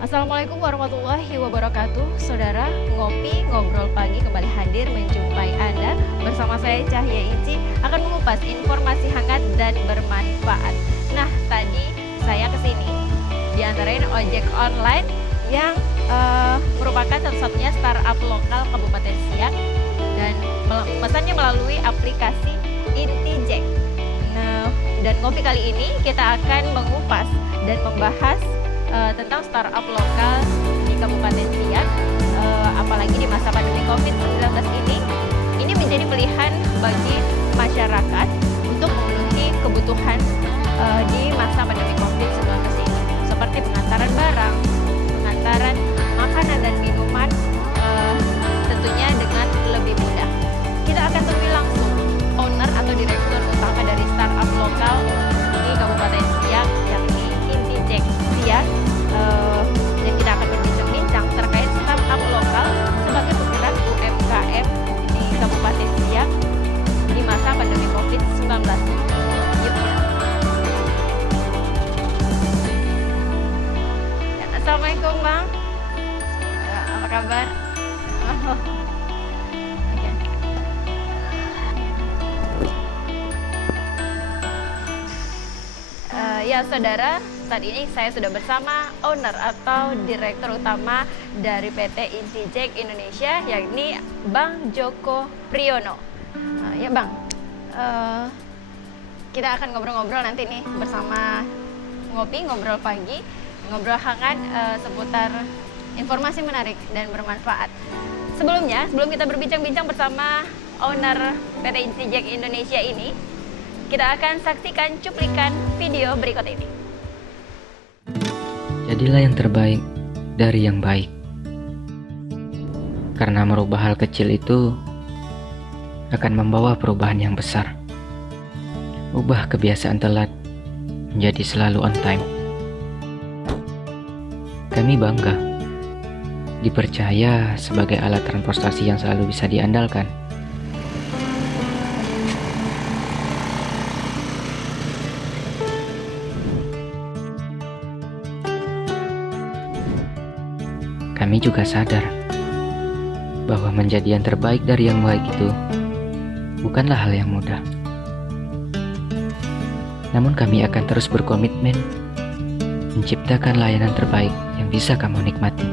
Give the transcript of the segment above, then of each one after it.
Assalamualaikum warahmatullahi wabarakatuh. Saudara, ngopi ngobrol pagi kembali hadir menjumpai Anda. Bersama saya Cahya Ici akan mengupas informasi hangat dan bermanfaat. Nah, tadi saya kesini diantarain ojek online yang merupakan satu-satunya startup lokal Kabupaten Siak dan memesannya melalui aplikasi Intijek. Nah, dan ngopi kali ini kita akan mengupas dan membahas tentang startup lokal di Kabupaten Siak, apalagi di masa pandemi COVID-19 ini menjadi pilihan bagi masyarakat untuk memenuhi kebutuhan di masa pandemi COVID-19 ini, seperti pengantaran barang, pengantaran makanan dan minuman, tentunya dengan lebih mudah. Kita akan temui langsung owner atau direktur utama dari startup lokal di Kabupaten Siak, yakni Intijek Siak, dan kita akan berbincang-bincang terkait startup lokal sebagai penggerak UMKM di Kabupaten Siak di masa pandemi COVID-19. Yuk. Ya, Assalamualaikum Bang. Ya, apa kabar? Oh. Oke. Ya saudara, saat ini saya sudah bersama owner atau direktur utama dari PT Intijek Indonesia, yakni Bang Joko Priyono. Ya Bang, kita akan ngobrol-ngobrol nanti nih bersama ngopi, ngobrol pagi, ngobrol hangat seputar informasi menarik dan bermanfaat. Sebelum kita berbincang-bincang bersama owner PT Intijek Indonesia ini, kita akan saksikan cuplikan video berikut ini. Jadilah yang terbaik dari yang baik. Karena merubah hal kecil itu akan membawa perubahan yang besar. Ubah kebiasaan telat menjadi selalu on time. Kami bangga dipercaya sebagai alat transportasi yang selalu bisa diandalkan. Kami juga sadar bahwa menjadi yang terbaik dari yang baik itu bukanlah hal yang mudah. Namun kami akan terus berkomitmen menciptakan layanan terbaik yang bisa kamu nikmati.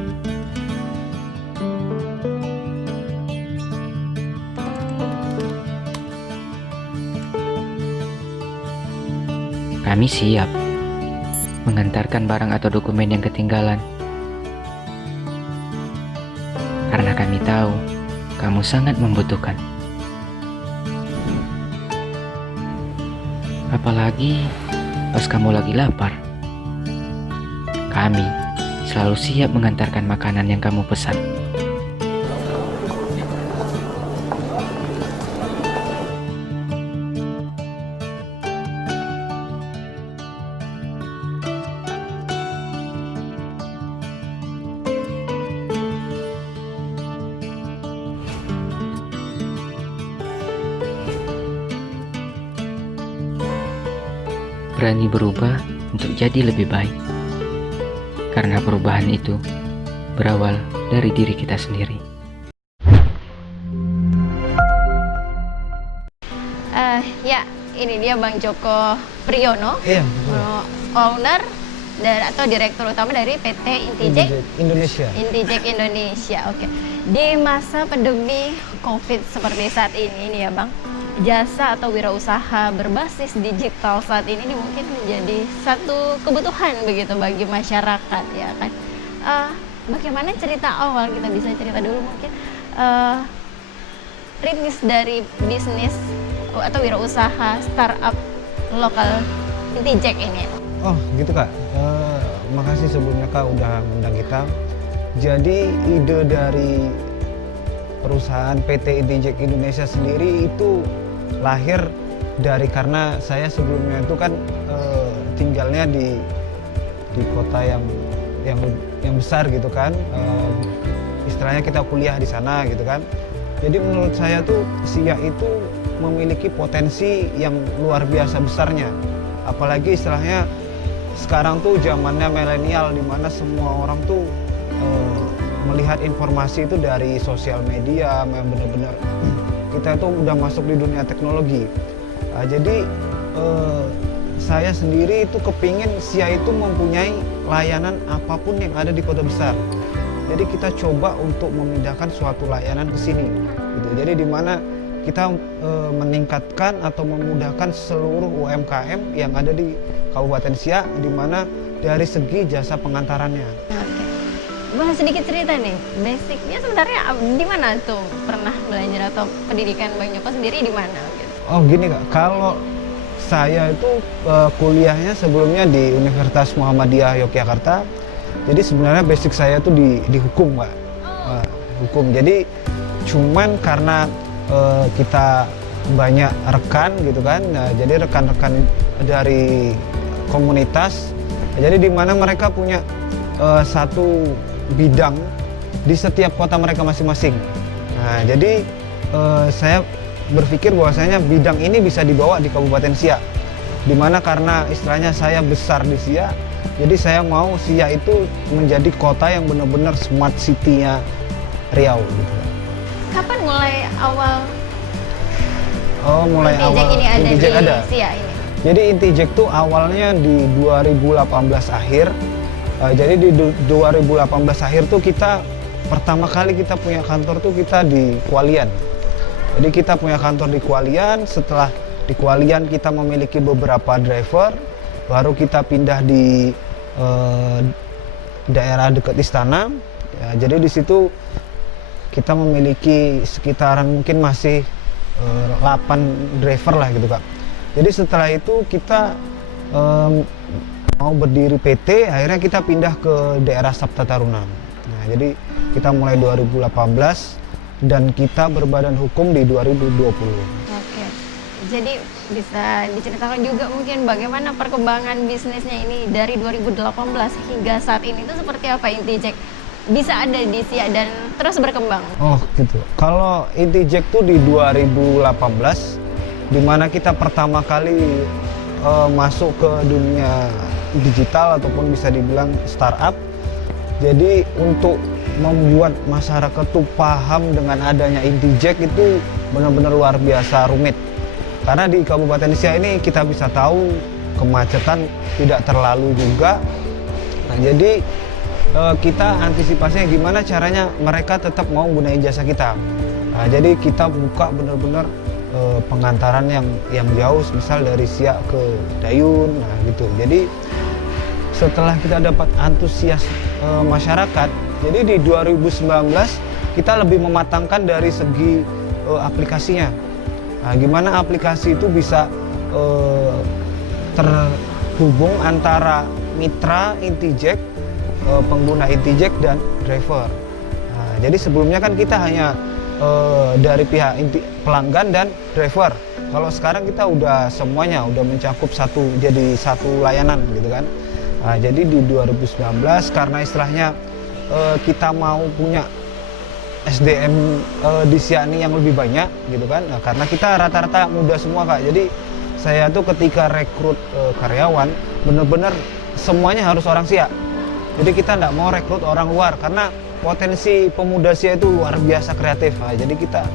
Kami siap mengantarkan barang atau dokumen yang ketinggalan, karena kami tahu kamu sangat membutuhkan. Apalagi pas kamu lagi lapar. Kami selalu siap mengantarkan makanan yang kamu pesan. Berani berubah untuk jadi lebih baik, karena perubahan itu berawal dari diri kita sendiri. Ya, ini dia Bang Joko Priyono, owner atau direktur utama dari PT Intijek Indonesia. Intijek Indonesia. Oke. Di masa pandemi COVID seperti saat ini nih ya Bang, jasa atau wirausaha berbasis digital saat ini mungkin menjadi satu kebutuhan begitu bagi masyarakat ya kan. Bagaimana cerita awal, kita bisa cerita dulu mungkin rintis dari bisnis atau wirausaha startup lokal Intijek ini? Oh gitu Kak, makasih sebelumnya Kak udah ngundang kita. Jadi ide dari perusahaan PT Intijek Indonesia sendiri itu lahir dari karena saya sebelumnya itu kan tinggalnya di kota yang besar gitu kan, istilahnya kita kuliah di sana gitu kan. Jadi menurut saya tuh Siak itu memiliki potensi yang luar biasa besarnya, apalagi istilahnya sekarang tuh zamannya milenial, di mana semua orang tuh melihat informasi itu dari sosial media, memang benar-benar kita itu udah masuk di dunia teknologi. Jadi saya sendiri itu kepingin SIA itu mempunyai layanan apapun yang ada di kota besar. Jadi kita coba untuk memindahkan suatu layanan ke sini. Gitu. Jadi di mana kita meningkatkan atau memudahkan seluruh UMKM yang ada di Kabupaten Siak, di mana dari segi jasa pengantarannya. Boleh sedikit cerita nih, basicnya sebenarnya di mana tuh pernah belajar atau pendidikan Bang Joko sendiri di mana? Gitu. Oh gini Kak, kalau saya itu kuliahnya sebelumnya di Universitas Muhammadiyah Yogyakarta. Jadi sebenarnya basic saya tuh di hukum Kak. Hukum, jadi cuman karena kita banyak rekan gitu kan, jadi rekan-rekan dari komunitas, jadi di mana mereka punya satu bidang di setiap kota mereka masing-masing. Nah, jadi saya berpikir bahwasanya bidang ini bisa dibawa di Kabupaten Siak. Dimana karena istilahnya saya besar di Siak, jadi saya mau Siak itu menjadi kota yang benar-benar smart city-nya Riau. Gitu. Kapan mulai awal? Oh, mulai Intijek awal ini ada di ada. Siak ini. Jadi Intijek tuh awalnya di 2018 akhir. Jadi di 2018 akhir tuh kita pertama kali kita punya kantor tuh kita di Kualian. Jadi kita punya kantor di Kualian, setelah di Kualian kita memiliki beberapa driver, baru kita pindah di daerah dekat istana. Ya, jadi di situ kita memiliki sekitaran mungkin masih 8 driver lah gitu Kak. Jadi setelah itu kita mau berdiri PT, akhirnya kita pindah ke daerah Sabta Taruna. Nah, jadi kita mulai 2018 dan kita berbadan hukum di 2020. Oke, jadi bisa diceritakan juga mungkin bagaimana perkembangan bisnisnya ini dari 2018 hingga saat ini itu seperti apa Intijek bisa ada di Siak dan terus berkembang? Oh gitu. Kalau Intijek tuh di 2018, di mana kita pertama kali masuk ke dunia digital ataupun bisa dibilang startup. Jadi untuk membuat masyarakat tuh paham dengan adanya Intijek itu benar-benar luar biasa rumit. Karena di Kabupaten Siak ini kita bisa tahu kemacetan tidak terlalu juga. Nah, jadi kita antisipasinya gimana caranya mereka tetap mau gunain jasa kita. Nah, jadi kita buka benar-benar pengantaran yang jauh, misal dari Siak ke Dayun, nah gitu. Jadi setelah kita dapat antusias masyarakat, jadi di 2019 kita lebih mematangkan dari segi aplikasinya. Nah, gimana aplikasi itu bisa terhubung antara mitra Intijek, pengguna Intijek dan driver. Nah, jadi sebelumnya kan kita hanya dari pihak pelanggan dan driver. Kalau sekarang kita udah semuanya udah mencakup jadi satu layanan gitu kan. Nah, jadi di 2019 karena istilahnya kita mau punya SDM di Siak ini yang lebih banyak gitu kan. Nah, karena kita rata-rata muda semua Kak. Jadi saya tuh ketika rekrut karyawan bener-bener semuanya harus orang Siak. Jadi kita nggak mau rekrut orang luar karena potensi pemuda Siak itu luar biasa kreatif. Nah, jadi kita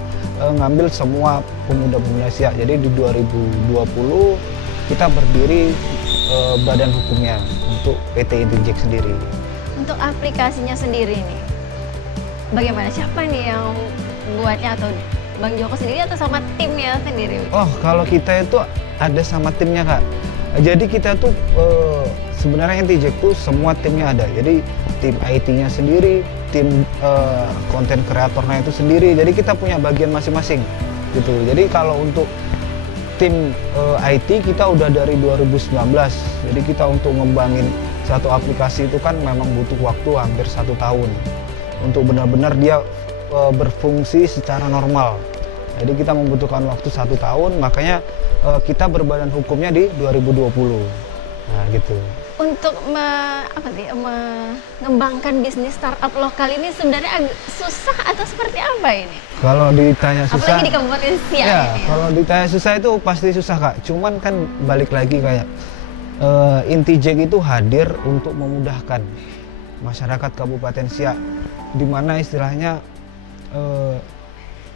ngambil semua pemuda-pemuda Siak. Jadi di 2020 kita berdiri badan hukumnya untuk PT Intijek sendiri. Untuk aplikasinya sendiri nih, bagaimana? Siapa nih yang buatnya, atau Bang Joko sendiri atau sama timnya sendiri? Oh, kalau kita itu ada sama timnya Kak. Jadi kita tuh sebenarnya Intijek tuh semua timnya ada. Jadi tim IT-nya sendiri, tim konten kreatornya itu sendiri. Jadi kita punya bagian masing-masing gitu. Jadi kalau untuk tim IT kita udah dari 2019. Jadi kita untuk ngembangin satu aplikasi itu kan memang butuh waktu hampir 1 tahun untuk benar-benar dia berfungsi secara normal. Jadi kita membutuhkan waktu 1 tahun, makanya kita berbadan hukumnya di 2020. Nah gitu. Untuk mengembangkan bisnis startup lokal ini sebenarnya agak susah atau seperti apa ini? Kalau ditanya susah, apalagi di Kabupaten Siak ya, ini. kalau ditanya susah itu pasti susah Kak. Cuman kan balik lagi kayak Intijek itu hadir untuk memudahkan masyarakat Kabupaten Siak, di mana istilahnya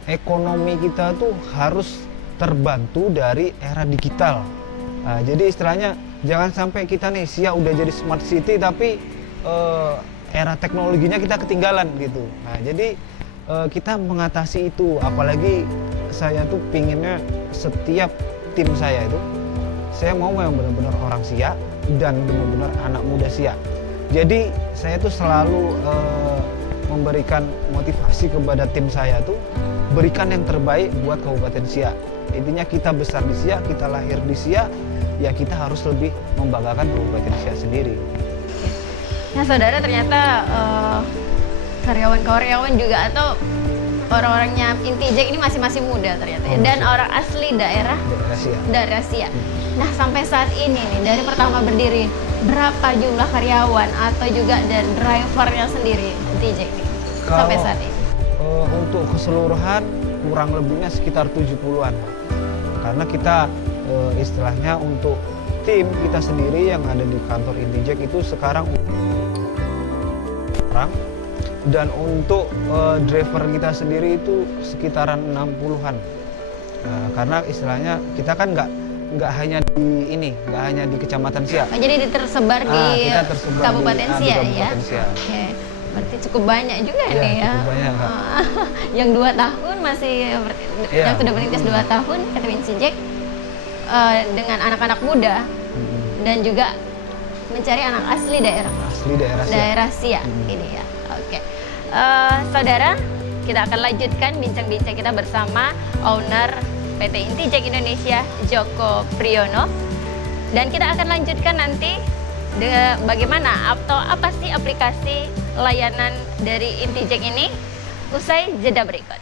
ekonomi kita tuh harus terbantu dari era digital. Nah, jadi istilahnya jangan sampai kita nih Siak udah jadi smart city tapi era teknologinya kita ketinggalan gitu. Nah, jadi kita mengatasi itu, apalagi saya tuh pinginnya setiap tim saya itu, saya mau yang benar-benar orang Siak dan benar-benar anak muda Siak. Jadi saya tuh selalu memberikan motivasi kepada tim saya tuh, berikan yang terbaik buat Kabupaten Siak. Intinya kita besar di Siak, kita lahir di Siak, ya kita harus lebih membanggakan Kabupaten Siak sendiri. Nah saudara, ternyata karyawan-karyawan juga atau orang-orangnya Intijek ini masih muda ternyata ya, dan orang asli daerah Siak. Nah sampai saat ini nih, dari pertama berdiri, berapa jumlah karyawan atau juga dan drivernya sendiri Intijek nih sampai saat ini? Untuk keseluruhan kurang lebihnya sekitar 70-an, karena kita istilahnya untuk tim kita sendiri yang ada di kantor Intijek itu sekarang orang, dan untuk driver kita sendiri itu sekitaran 60-an. Karena istilahnya kita kan nggak hanya di Kecamatan Siak. Jadi tersebar di Kabupaten Siak ya. Siak. Oke. Berarti cukup banyak juga Ya, nih ya. cukup banyak, Kak. Yang 2 tahun masih yang sudah merintis 2 tahun Ketua Intijek dengan anak-anak muda dan juga mencari anak asli daerah Siak ini ya. Oke. Saudara, kita akan lanjutkan bincang-bincang kita bersama owner PT Intijek Indonesia, Joko Priyono, dan kita akan lanjutkan nanti bagaimana atau apa sih aplikasi layanan dari Intijek ini usai jeda berikut.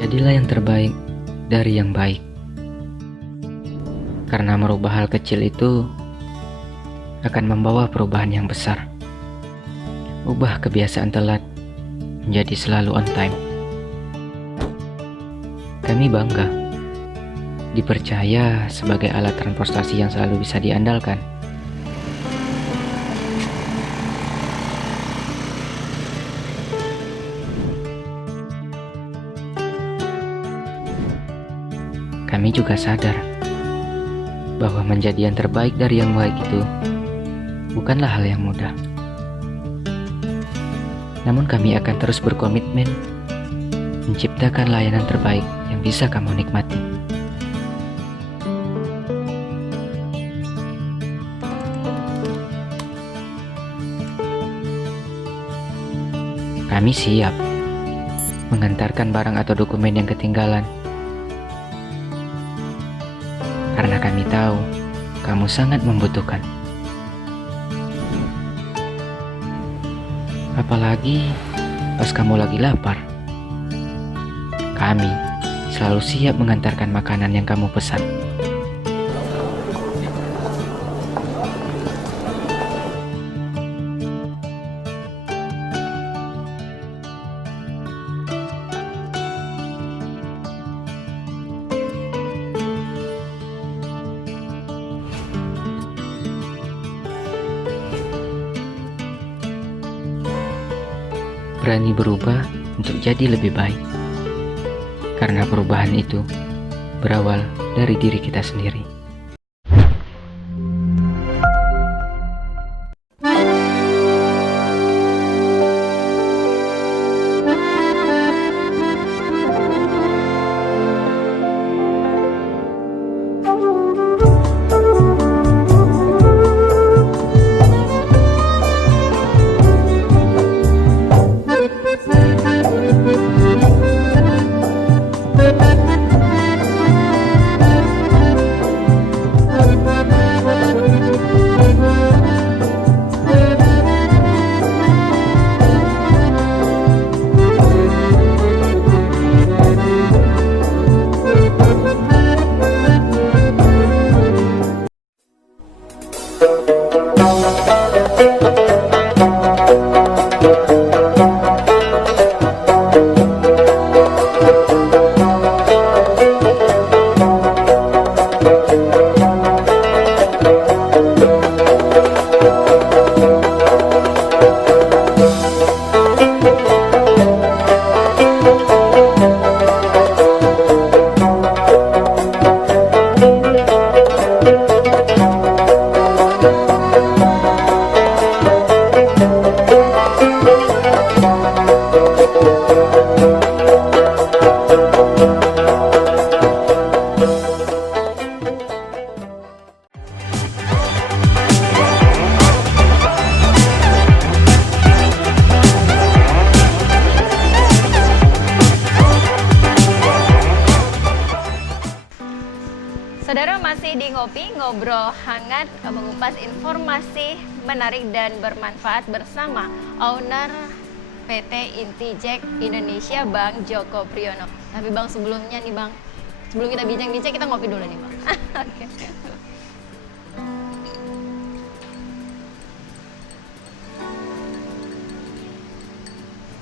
Jadilah yang terbaik dari yang baik. Karena merubah hal kecil itu akan membawa perubahan yang besar. Ubah kebiasaan telat menjadi selalu on time. Kami bangga dipercaya sebagai alat transportasi yang selalu bisa diandalkan. Kami juga sadar bahwa menjadi yang terbaik dari yang baik itu bukanlah hal yang mudah. Namun kami akan terus berkomitmen menciptakan layanan terbaik yang bisa kamu nikmati. Kami siap mengantarkan barang atau dokumen yang ketinggalan, karena kami tahu kamu sangat membutuhkan. Apalagi pas kamu lagi lapar. Kami selalu siap mengantarkan makanan yang kamu pesan. Berani berubah untuk jadi lebih baik, karena perubahan itu berawal dari diri kita sendiri. Saudara, masih di Ngopi, ngobrol hangat, mengupas informasi menarik dan bermanfaat bersama owner PT Intijek Indonesia, Bang Joko Priyono. Tapi Bang, sebelumnya nih Bang, sebelum kita bincang-bincang, kita ngopi dulu nih Bang. Oke.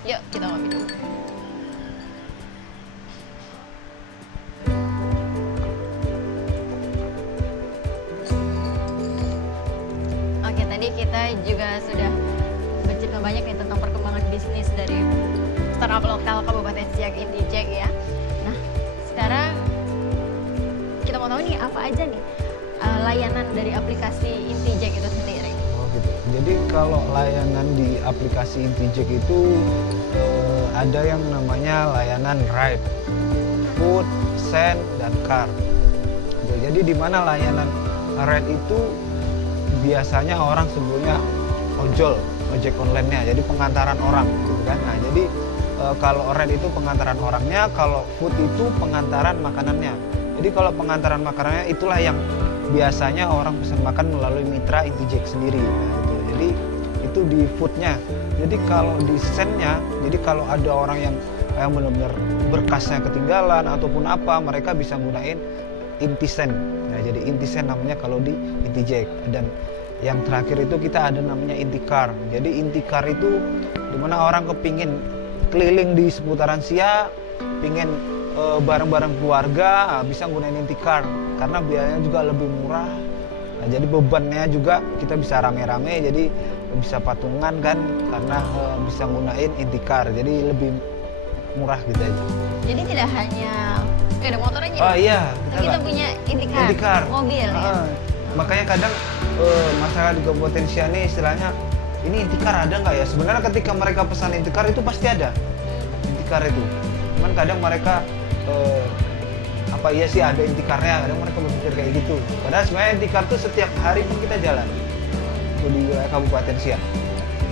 Yuk, kita ngopi dulu. Oke, tadi kita juga sudah bercerita banyak nih tentang perkembangan bisnis dari startup lokal Kabupaten Siak Intijek ya. Nah, sekarang kita mau tahu nih apa aja nih layanan dari aplikasi Intijek itu sendiri. Oh gitu. Jadi kalau layanan di aplikasi Intijek itu ada yang namanya layanan ride, food, send, dan car. Jadi di mana layanan ride itu biasanya orang sebutnya ojol, ojek online-nya, jadi pengantaran orang gitu kan. Nah, jadi kalau ride itu pengantaran orangnya, kalau food itu pengantaran makanannya. Jadi kalau pengantaran makanannya itulah yang biasanya orang pesan makan melalui mitra Intijek sendiri. Nah, gitu. Jadi itu di foodnya. Jadi kalau di send-nya, jadi kalau ada orang yang benar-benar berkasnya ketinggalan ataupun apa, mereka bisa gunain Intisend. Nah, jadi Intisend namanya kalau di Intijek. Dan yang terakhir itu kita ada namanya Intikar. Jadi Intikar itu dimana orang kepingin keliling di seputaran Siak, pingin bareng-bareng keluarga, bisa gunain Intikar karena biayanya juga lebih murah. Nah, jadi bebannya juga kita bisa rame-rame, jadi bisa patungan kan, karena bisa gunain Intikar, jadi lebih murah gitu aja. Jadi tidak hanya ada motor aja. Oh iya, kita punya Intikar, Intikar. mobil ya. Makanya kadang masyarakat di Kabupaten Siak ini istilahnya, ini Intikar ada nggak ya? Sebenarnya ketika mereka pesan Intikar itu pasti ada Intikar itu. Cuman kadang mereka apa iya sih ada Intikarnya? Kadang mereka berpikir kayak gitu. Padahal sebenarnya Intikar itu setiap hari pun kita jalan itu di wilayah Kabupaten Siak.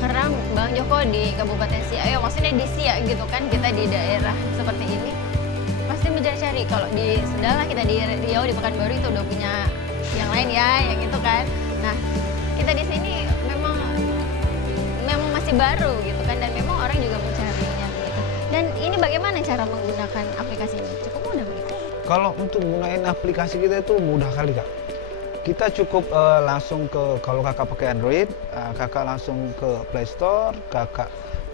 Karena Bang Joko di Kabupaten Siak, maksudnya di Siak gitu kan, kita di daerah seperti ini pasti mencari-cari. Kalau di Sudahlah kita di Riau, di Pekanbaru itu udah punya yang lain ya, yang itu kan. Nah, kita di sini memang masih baru gitu kan, dan memang orang juga mencarinya gitu. Dan ini bagaimana cara menggunakan aplikasi ini? Cukup mudah begitu? Kalau untuk gunain aplikasi kita itu mudah kali Kak. Kita cukup langsung ke, kalau kakak pakai Android, kakak langsung ke Play Store, kakak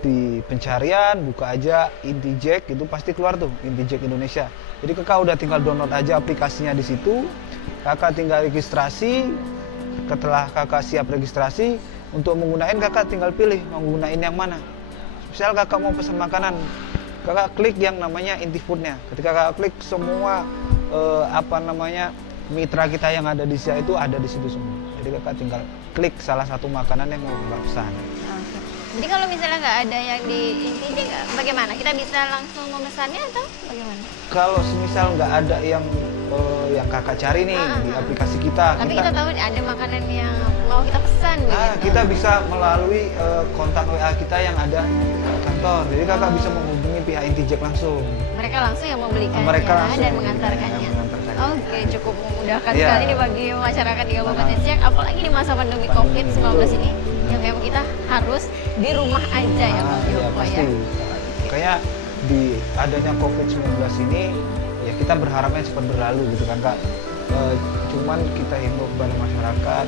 di pencarian buka aja Intijek, itu pasti keluar tuh Intijek Indonesia. Jadi kakak udah tinggal download aja aplikasinya di situ, kakak tinggal registrasi. Setelah kakak siap registrasi untuk menggunakan, kakak tinggal pilih mau gunain yang mana. Misal kakak mau pesan makanan, kakak klik yang namanya Intifood-nya. Ketika kakak klik, semua mitra kita yang ada di Siak itu ada di situ semua. Jadi kakak tinggal klik salah satu makanan yang mau kakak pesan. Oke. Jadi kalau misalnya nggak ada yang di Intijek, bagaimana? Kita bisa langsung memesannya atau bagaimana? Kalau semisal nggak ada yang kakak cari nih di aplikasi kita. Tapi kita tahu ada makanan yang mau kita pesan begitu. Kita bisa melalui kontak WA kita yang ada di kantor. Jadi kakak bisa menghubungi pihak Intijek langsung. Mereka langsung yang membelikannya dan mengantarkannya. Oke, cukup memudahkan sekali nih bagi masyarakat di Kabupaten Siak, apalagi di masa pandemi COVID-19 ini, yang memang kita harus di rumah aja ya Bang Joko pasti. Kayak di adanya COVID-19 ini, ya kita berharapnya cepat berlalu gitu kan Kak. Cuman kita himbau kepada masyarakat,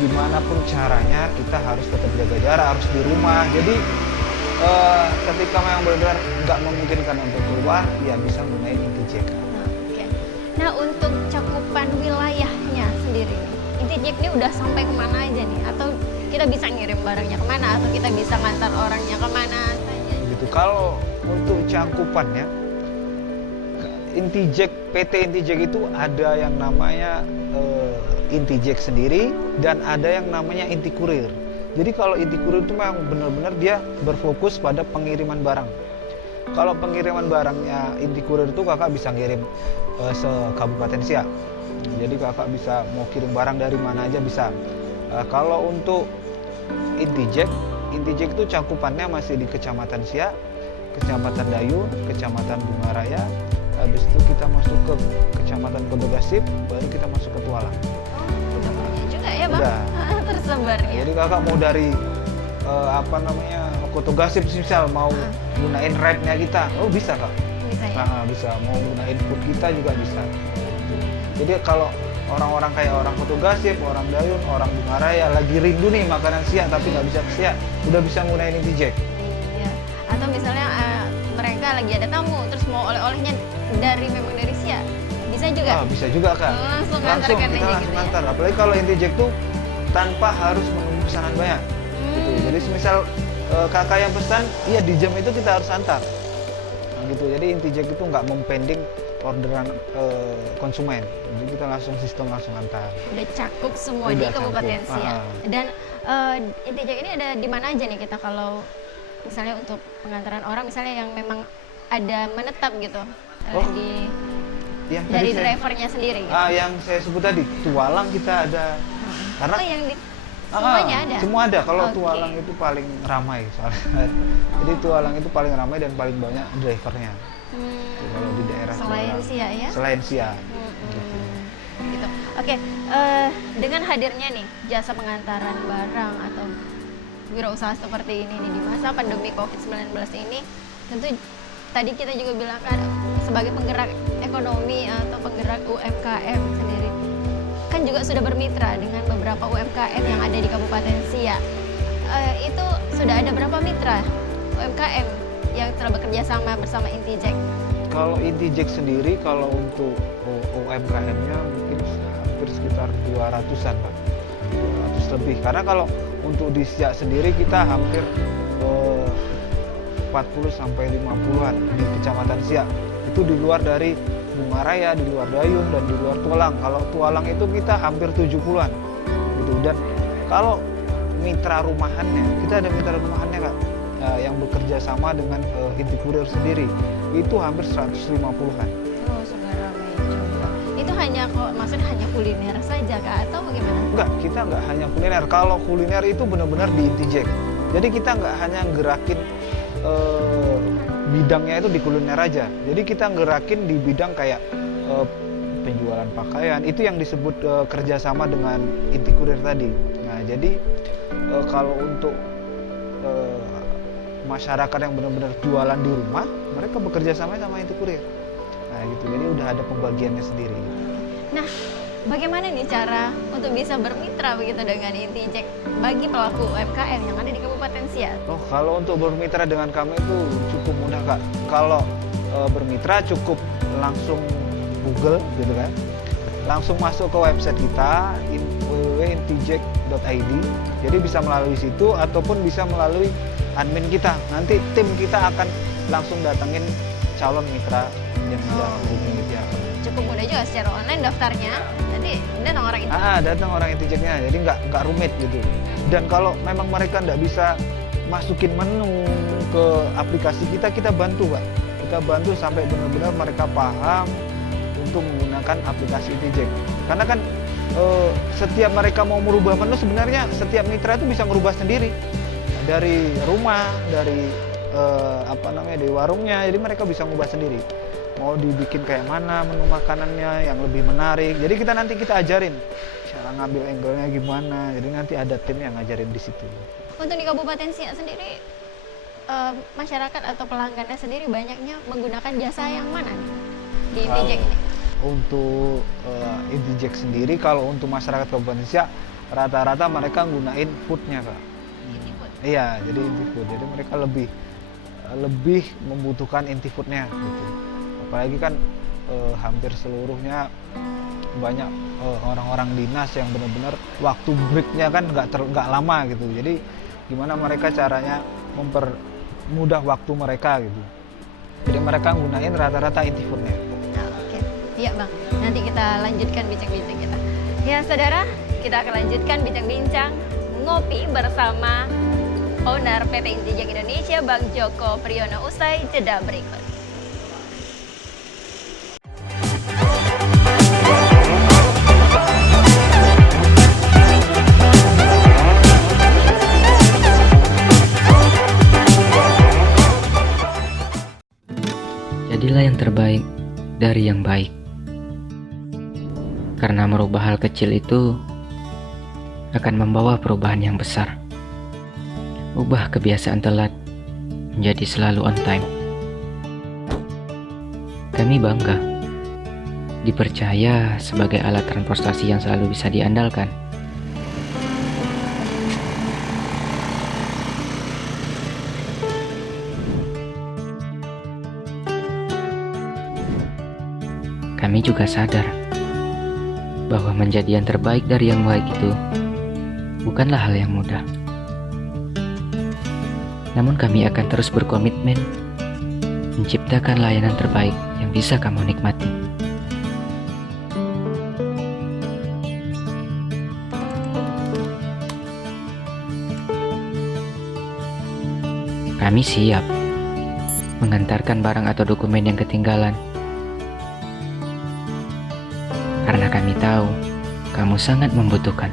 gimana pun caranya kita harus tetap jaga jarak, harus di rumah. Jadi ketika memang benar-benar nggak memungkinkan untuk keluar, ya bisa gunain Intijek. Nah, untuk cakupan wilayahnya sendiri, Intijek ini udah sampai kemana aja nih? Atau kita bisa ngirim barangnya kemana? Atau kita bisa ngantar orangnya kemana saja? Gitu. Kalau untuk cakupannya, Intijek, PT Intijek itu ada yang namanya Intijek sendiri dan ada yang namanya Intikurir. Jadi kalau inti kurir itu memang benar-benar dia berfokus pada pengiriman barang. Kalau pengiriman barangnya inti kurir itu kakak bisa ngirim se Kabupaten Siak. Jadi kakak bisa mau kirim barang dari mana aja bisa. Kalau untuk Intijek itu cakupannya masih di Kecamatan Siak, Kecamatan Dayun, Kecamatan Bungaraya. Habis itu kita masuk ke Kecamatan Kodogasip, baru kita masuk ke Tualang. Oh, udah banyak juga ya bang. Udah. Tersebarnya. Jadi kakak mau dari Kodogasip misal mau gunain ride-nya kita, oh bisa kak. Bisa ya. Nah, bisa mau gunain food kita juga bisa. Jadi kalau orang-orang kayak orang Kodogasip, orang Dayun, orang Bungaraya lagi rindu nih makanan Siak tapi nggak bisa ke Siak, udah bisa gunain Intijek. Iya. Atau misalnya mereka lagi ada tamu, terus mau oleh-olehnya memang dari Siak, bisa juga. Bisa juga kak. Langsung kita antarkan aja langsung gitu ya. antar. Apalagi kalau Intijek tuh tanpa harus menunggu pesanan banyak. Gitu. Jadi misal kakak yang pesan, iya di jam itu kita harus antar. Nah, gitu. Jadi Intijek itu nggak mempending orderan konsumen. Jadi kita sistem langsung antar. Udah cakup semua Udah di Kabupaten cakup. Siak. Dan Intijek ini ada di mana aja nih kita kalau misalnya untuk pengantaran orang misalnya yang memang ada menetap gitu di Yang dari tadi drivernya sendiri gitu. yang saya sebut tadi, Tualang kita ada. Karena Oh, yang di semuanya ada? Semua ada. Kalau Oke. Tualang itu paling ramai soalnya. Jadi Tualang itu paling ramai dan paling banyak drivernya. Kalau di daerah Selain Tualang. Siak ya? Selain Siak. Gitu. Oke, dengan hadirnya nih jasa pengantaran barang atau wirausaha seperti ini nih di masa pandemi COVID-19 ini, tentu tadi kita juga bilang kan sebagai penggerak ekonomi atau penggerak UMKM sendiri, kan juga sudah bermitra dengan beberapa UMKM yang ada di Kabupaten Siak. Itu sudah ada berapa mitra UMKM yang telah bekerja sama bersama Intijek? Kalau Intijek sendiri, kalau untuk UMKM-nya mungkin hampir sekitar 200-an Pak. 200 lebih. Karena kalau untuk di Siak sendiri kita hampir 40 sampai 50-an di Kecamatan Siak. Itu di luar dari Bungaraya, di luar Dayun, dan di luar Tualang. Kalau Tualang itu kita hampir 70-an. Gitu. Dan kalau mitra rumahannya, kita ada mitra rumahannya Kak, yang bekerja sama dengan Inti Kurir sendiri. Itu hampir 150-an. Oh, sudah ramai juga. Itu maksudnya hanya kuliner saja Kak atau bagaimana? Enggak, kita nggak hanya kuliner. Kalau kuliner itu benar-benar di Intijek. Jadi kita nggak hanya gerakin bidangnya itu di kuliner aja. Jadi kita gerakin di bidang kayak penjualan pakaian. Itu yang disebut kerjasama dengan Inti Kurir tadi. Nah, jadi kalau untuk masyarakat yang benar-benar jualan di rumah, mereka bekerja sama Inti Kurir. Nah, gitu. Jadi udah ada pembagiannya sendiri. Nah, bagaimana nih cara untuk bisa bermitra begitu dengan Intijek bagi pelaku UMKM yang ada di Kabupaten Siak? Oh, kalau untuk bermitra dengan kami itu cukup mudah Kak. Kalau bermitra cukup langsung Google gitu kan. Langsung masuk ke website kita www.intijek.id. Jadi bisa melalui situ ataupun bisa melalui admin kita. Nanti tim kita akan langsung datengin calon mitra yang sudah hubungi dia. Cukup mudah juga secara online daftarnya. Nanti datang orang itu. Datang orang Intijeknya. Jadi nggak rumit gitu. Dan kalau memang mereka nggak bisa masukin menu ke aplikasi kita bantu Pak. Kita bantu sampai benar-benar mereka paham untuk menggunakan aplikasi Intijek. Karena kan setiap mereka mau merubah menu, sebenarnya setiap mitra itu bisa merubah sendiri. Dari rumah, dari di warungnya, jadi mereka bisa ngubah sendiri. Mau dibikin kayak mana menu makanannya yang lebih menarik. Jadi nanti kita ajarin cara ngambil angle-nya gimana. Jadi nanti ada tim yang ngajarin di situ. Untuk di Kabupaten Siak sendiri, masyarakat atau pelanggannya sendiri banyaknya menggunakan jasa yang mana nih di Intijek ini? Untuk Intijek sendiri, kalau untuk masyarakat Kabupaten Siak, rata-rata mereka gunain foodnya Kak. Iya, jadi Intifood. Jadi mereka lebih membutuhkan Intifoodnya gitu. Apalagi kan hampir seluruhnya banyak orang-orang dinas yang benar-benar waktu breaknya kan nggak lama gitu. Jadi gimana mereka caranya mempermudah waktu mereka gitu. Jadi mereka gunain rata-rata Intifoodnya. Oke, iya Bang. Nanti kita lanjutkan bincang-bincang kita. Ya saudara, kita akan lanjutkan bincang-bincang ngopi bersama owner PT Intijek Indonesia Bang Joko Priyono usai jeda berikut. Jadilah yang terbaik dari yang baik. Karena merubah hal kecil itu akan membawa perubahan yang besar. Ubah kebiasaan telat menjadi selalu on time. Kami bangga dipercaya sebagai alat transportasi yang selalu bisa diandalkan. Kami juga sadar bahwa menjadi yang terbaik dari yang baik itu bukanlah hal yang mudah. Namun kami akan terus berkomitmen menciptakan layanan terbaik yang bisa kamu nikmati. Kami siap mengantarkan barang atau dokumen yang ketinggalan. Karena kami tahu kamu sangat membutuhkan.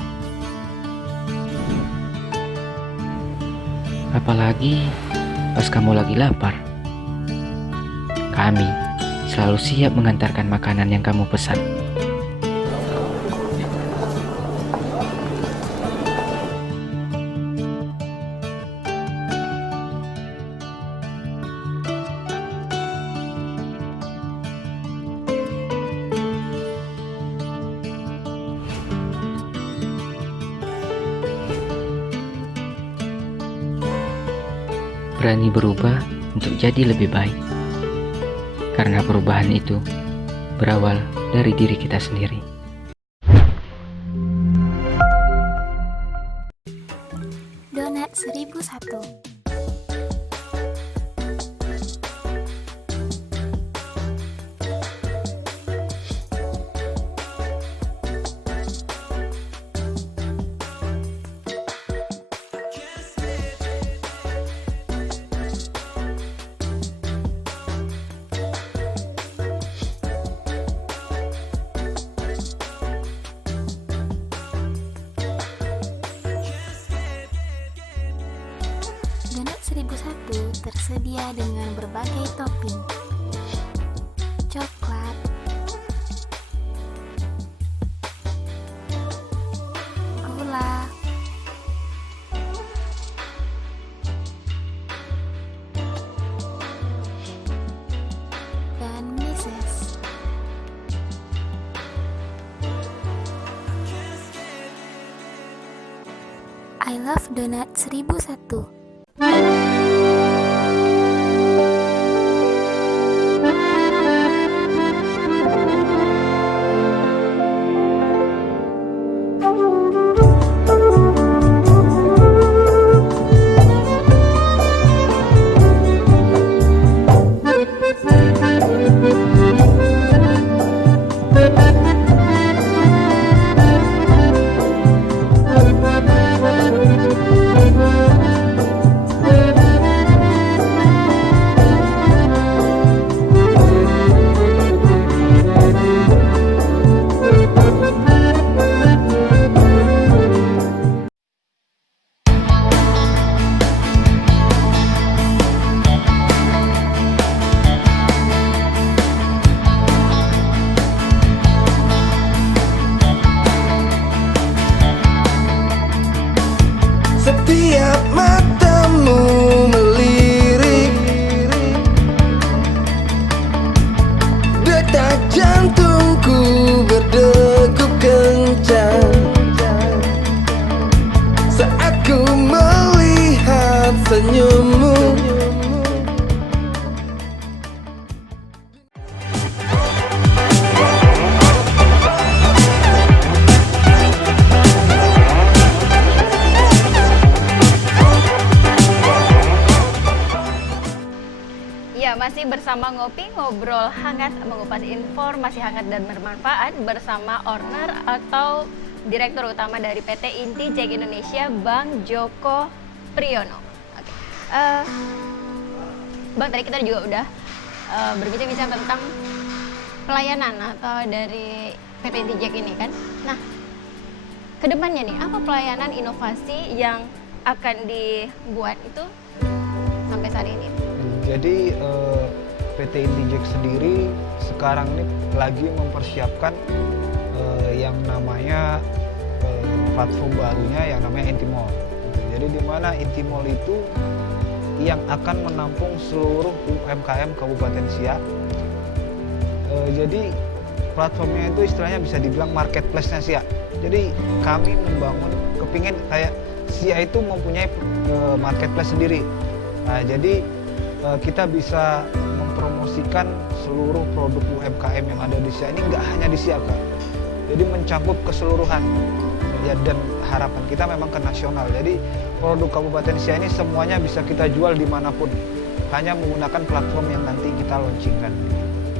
Apalagi pas kamu lagi lapar. Kami selalu siap mengantarkan makanan yang kamu pesan. Berani berubah untuk jadi lebih baik. Karena perubahan itu berawal dari diri kita sendiri. Donat 1001. Donat 1001 tersedia dengan berbagai topping. Coklat, gula, dan meses. I love Donat 1001. Setiap matamu melirik, detak jantungku berdegup kencang saat ku melihat senyummu. Ya, masih bersama Ngopi, ngobrol hangat, mengupas informasi hangat dan bermanfaat bersama owner atau Direktur Utama dari PT Inti Jack Indonesia, Bang Joko Priyono. Oke. Bang, tadi kita juga udah berbincang-bincang tentang pelayanan atau dari PT Inti Jack ini kan. Nah, kedepannya nih, apa pelayanan inovasi yang akan dibuat itu sampai saat ini? Jadi PT Inti Jack sendiri sekarang ini lagi mempersiapkan yang namanya platform barunya yang namanya Intimall. Jadi di mana Intimall itu yang akan menampung seluruh UMKM Kabupaten Siak. Jadi platformnya itu istilahnya bisa dibilang marketplace-nya Siak. Jadi kami membangun kepingin kayak Siak itu mempunyai marketplace sendiri. Nah, jadi kita bisa mempromosikan seluruh produk UMKM yang ada di Siak ini, nggak hanya di Siak, Kak. Jadi mencakup keseluruhan ya, dan harapan kita memang ke nasional. Jadi produk Kabupaten Siak ini semuanya bisa kita jual dimanapun, hanya menggunakan platform yang nanti kita launchingkan.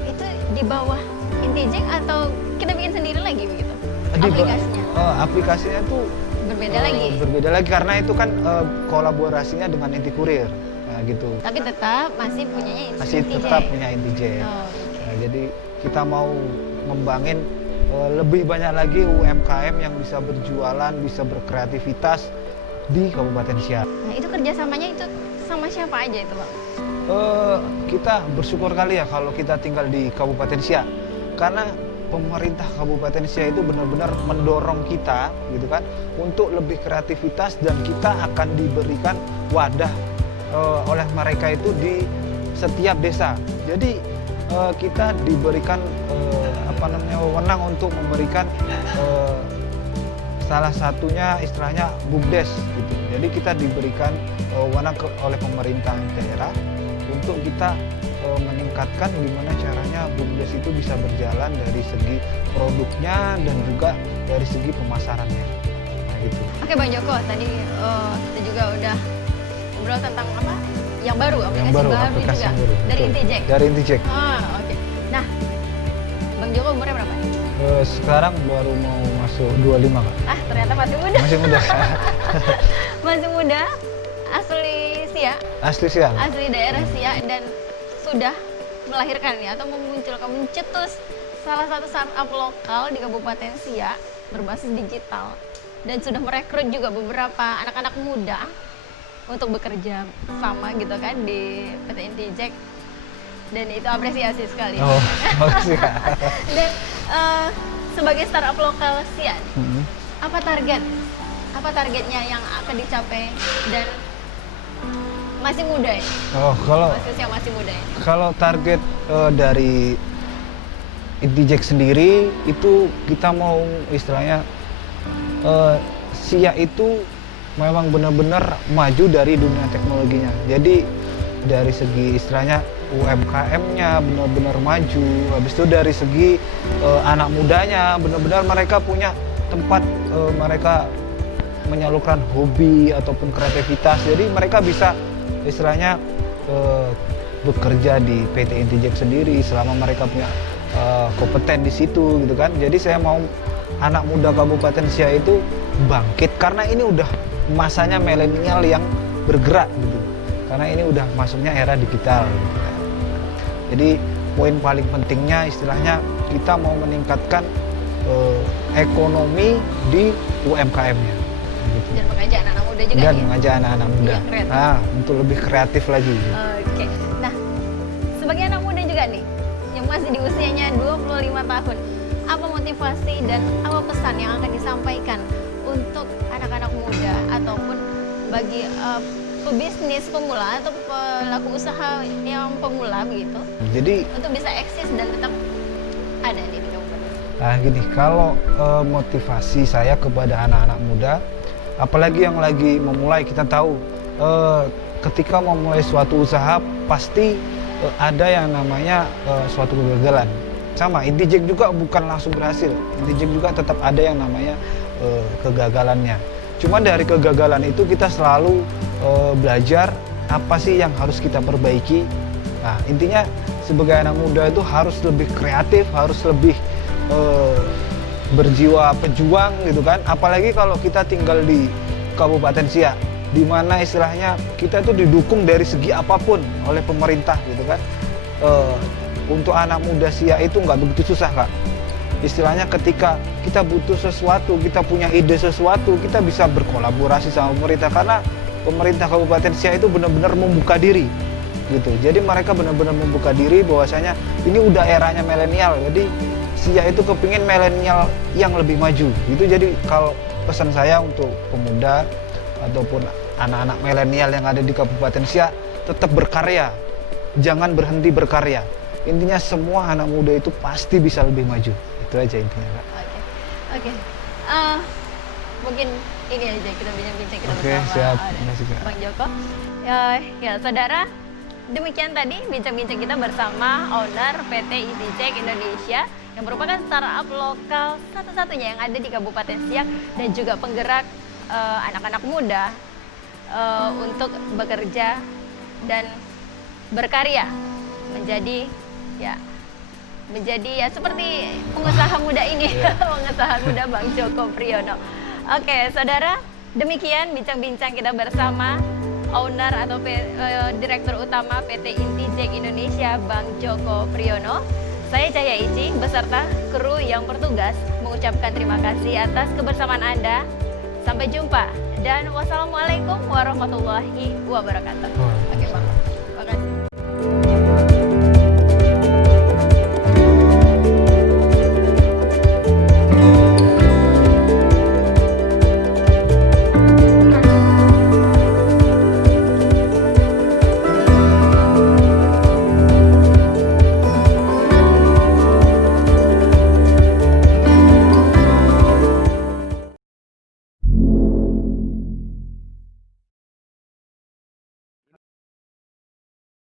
Itu di bawah Inti Jack atau kita bikin sendiri lagi begitu? Di Aplikasinya? Aplikasinya tuh Berbeda lagi? Berbeda lagi karena itu kan kolaborasinya dengan Inti Kurir. Nah, gitu. Tapi tetap masih punyanya Masih Inti tetap Jack? punya Inti Jack. Oh, oke. Nah, jadi kita mau ngembangin lebih banyak lagi UMKM yang bisa berjualan, bisa berkreativitas di Kabupaten Siak. Nah, itu kerjasamanya itu sama siapa aja itu, Bang? Kita bersyukur kali ya kalau kita tinggal di Kabupaten Siak, karena pemerintah Kabupaten Siak itu benar-benar mendorong kita gitu kan untuk lebih kreativitas, dan kita akan diberikan wadah oleh mereka itu di setiap desa. Jadi kita diberikan wewenang untuk memberikan salah satunya istilahnya BUMDes gitu. Jadi kita diberikan wewenang oleh pemerintah daerah untuk kita meningkatkan gimana caranya BUMDes itu bisa berjalan dari segi produknya dan juga dari segi pemasarannya. Nah, gitu. Oke, Bang Joko, tadi kita juga udah ngobrol tentang apa? Yang baru, aplikasi baru aplikasi juga yang baru. dari Betul. Inti Jack. Dari Inti Jack. Oke. Nah, Bang Joko umurnya berapa? Sekarang baru mau masuk 25, Kak. Ternyata masih muda. Masih muda. Masih muda, asli Siak, Asli Siak. asli daerah Siak, dan sudah melahirkan ya atau memunculkan, mencetus salah satu startup lokal di Kabupaten Siak berbasis digital, dan sudah merekrut juga beberapa anak-anak muda untuk bekerja sama gitu kan di PT Inti Jack, dan itu apresiasi sekali. Oh, makasih, Kak. Dan sebagai startup lokal Siak, apa targetnya yang akan dicapai, dan masih muda ya? Oh, kalau Usia masih muda ya? Kalau target dari Inti Jack sendiri itu kita mau istilahnya Siak itu memang benar-benar maju dari dunia teknologinya. Jadi dari segi istilahnya UMKM-nya benar-benar maju. Habis itu dari segi anak mudanya benar-benar mereka punya tempat mereka menyalurkan hobi ataupun kreativitas. Jadi mereka bisa istilahnya bekerja di PT Inti Jack sendiri selama mereka punya kompeten di situ gitu kan. Jadi saya mau anak muda Kabupaten Siak itu bangkit, karena ini udah masanya milenial yang bergerak gitu. Karena ini udah masuknya era digital gitu kan. Jadi poin paling pentingnya istilahnya kita mau meningkatkan ekonomi di UMKM-nya gitu. Dan mengajak anak-anak muda juga Dan ya? mengajak anak-anak muda Iya, keren. untuk lebih kreatif lagi. Oke. Nah, sebagai anak muda juga nih, yang masih di usianya 25 tahun, apa motivasi dan apa pesan yang akan disampaikan untuk anak-anak muda ataupun bagi pebisnis pemula atau pelaku usaha yang pemula begitu, Jadi untuk bisa eksis dan tetap ada di Kabupaten? gini, kalau motivasi saya kepada anak-anak muda, apalagi yang lagi memulai, kita tahu ketika memulai suatu usaha pasti ada yang namanya suatu kegagalan. Sama, Inti Jack juga bukan langsung berhasil. Inti Jack juga tetap ada yang namanya kegagalannya. Cuma dari kegagalan itu kita selalu belajar apa sih yang harus kita perbaiki. Nah, intinya sebagai anak muda itu harus lebih kreatif, harus lebih berjiwa pejuang gitu kan. Apalagi kalau kita tinggal di Kabupaten Siak, di mana istilahnya kita itu didukung dari segi apapun oleh pemerintah gitu kan. Untuk anak muda Siak itu nggak begitu susah Kak. Istilahnya ketika kita butuh sesuatu, kita punya ide sesuatu, kita bisa berkolaborasi sama pemerintah, karena pemerintah Kabupaten Siak itu benar-benar membuka diri gitu. Jadi mereka benar-benar membuka diri bahwasanya ini udah eranya milenial. Jadi Siak itu kepingin milenial yang lebih maju gitu. Jadi kalau pesan saya untuk pemuda ataupun anak-anak milenial yang ada di Kabupaten Siak, tetap berkarya, jangan berhenti berkarya. Intinya semua anak muda itu pasti bisa lebih maju. Itu aja intinya Kak. Oke. Mungkin ini aja kita bincang-bincang kita Oke, bersama siap. Terima kasih, Kak. Bang Joko. Ya, saudara, demikian tadi bincang-bincang kita bersama owner PT EasyJack Indonesia yang merupakan startup lokal satu-satunya yang ada di Kabupaten Siak dan juga penggerak anak-anak muda untuk bekerja dan berkarya menjadi seperti pengusaha muda ini, pengusaha muda Bang Joko Priyono. Oke, saudara, demikian bincang-bincang kita bersama owner atau direktur utama PT EasyJack Indonesia Bang Joko Priyono. Saya Cahya Ici beserta kru yang bertugas mengucapkan terima kasih atas kebersamaan Anda. Sampai jumpa dan wassalamualaikum warahmatullahi wabarakatuh. Oke, Bang.